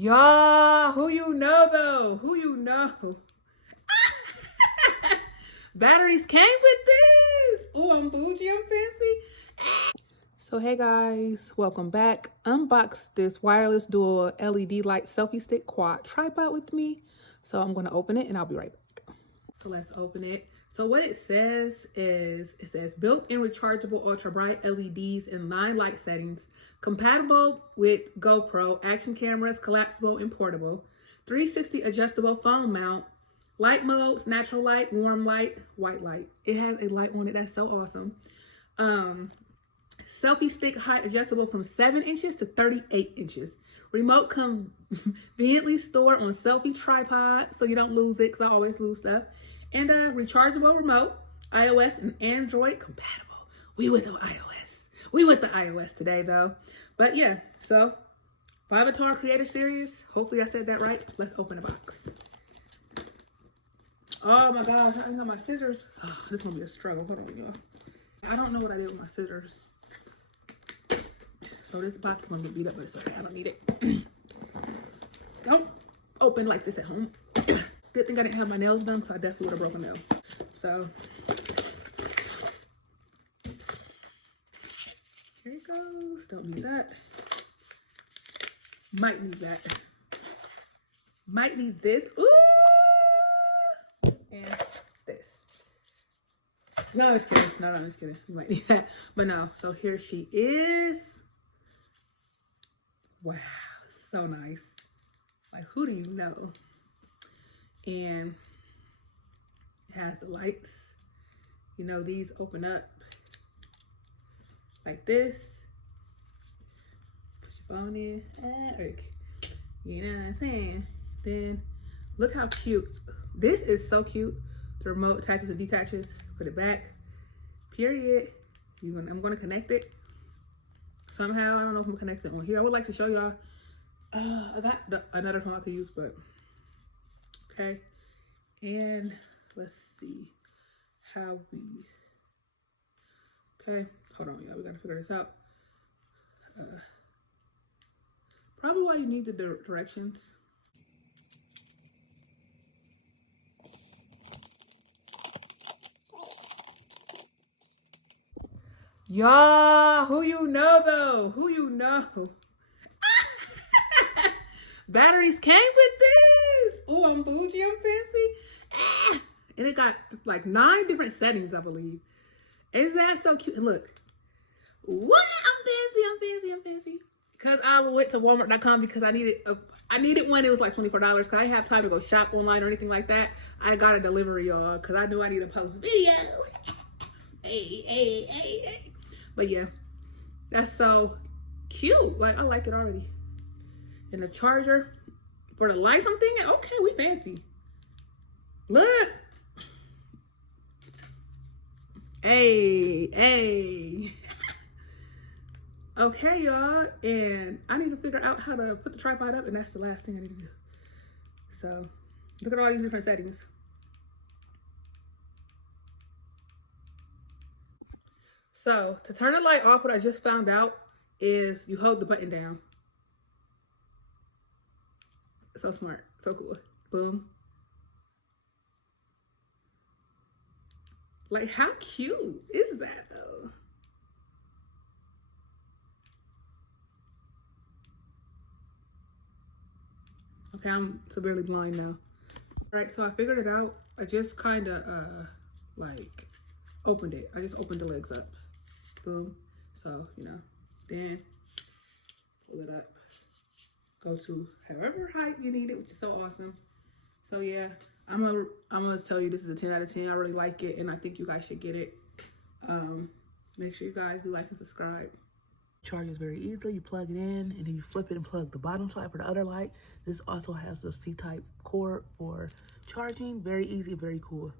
Y'all, who you know though? Who you know? Batteries came with this. Oh, I'm bougie, I'm fancy. So hey guys, welcome back. Unbox this wireless dual LED light selfie stick quad tripod with me. So I'm gonna open it and I'll be right back. So let's open it. So what it says is, it says built-in rechargeable ultra bright LEDs in 9 light settings, compatible with GoPro, action cameras, collapsible and portable, 360 adjustable phone mount, light modes, natural light, warm light, white light. It has a light on it, that's so awesome. Selfie stick height adjustable from 7 inches to 38 inches. Remote conveniently stored on selfie tripod so you don't lose it, because I always lose stuff. And a rechargeable remote, iOS and Android compatible. We with the iOS. We with the iOS today though. But yeah, so Avatar Creator Series. Hopefully I said that right. Let's open the box. Oh my gosh, I know my scissors. Oh, this is gonna be a struggle. Hold on, y'all. I don't know what I did with my scissors. So this box is gonna get beat up, but it's okay. I don't need it. Don't open like this at home. Good thing I didn't have my nails done, so I definitely would have broken a nail. So here it goes. Don't need that. Might need that. Might need this. Ooh! And this. No, I'm just kidding. No, I'm just kidding. You might need that. But no. So here she is. Wow. So nice. Like, who do you know? And it has the lights. You know, these open up like this. Put your phone in. You know what I'm saying? Then look how cute. This is so cute. The remote attaches and detaches. Put it back. Period. I'm gonna connect it somehow. I don't know if I'm connected on here. I would like to show y'all. I got another phone I could use, but okay. And let's see how we. Okay, hold on, y'all. We gotta figure this out. Probably why you need the directions. Y'all, who you know though? Who you know? Batteries came with this. Oh, I'm bougie, I'm fancy. And it got like 9 different settings, I believe. Is that so cute? And look. What? I'm fancy. Because I went to Walmart.com because I needed one. It was like $24 because I didn't have time to go shop online or anything like that. I got a delivery, y'all, because I knew I needed to post video. Hey. But yeah, that's so cute. Like, I like it already. And the charger for the lights, I'm thinking, okay, we fancy. Look. Hey. Okay, y'all. And I need to figure out how to put the tripod up, and that's the last thing I need to do. So, look at all these different settings. So, to turn the light off, what I just found out is you hold the button down. So smart. So cool. Boom. Like, how cute is that, though? Okay, I'm severely blind now. All right, so I figured it out. I just kind of, like, opened it. I just opened the legs up. Boom. So, you know, then pull it up. Go to however height you need it, which is so awesome. So yeah, I'm gonna tell you this is a 10 out of 10. I really like it, and I think you guys should get it. Make sure you guys do like and subscribe. Charges very easily. You plug it in, and then you flip it and plug the bottom side for the other light. This also has the C-type cord for charging. Very easy, very cool.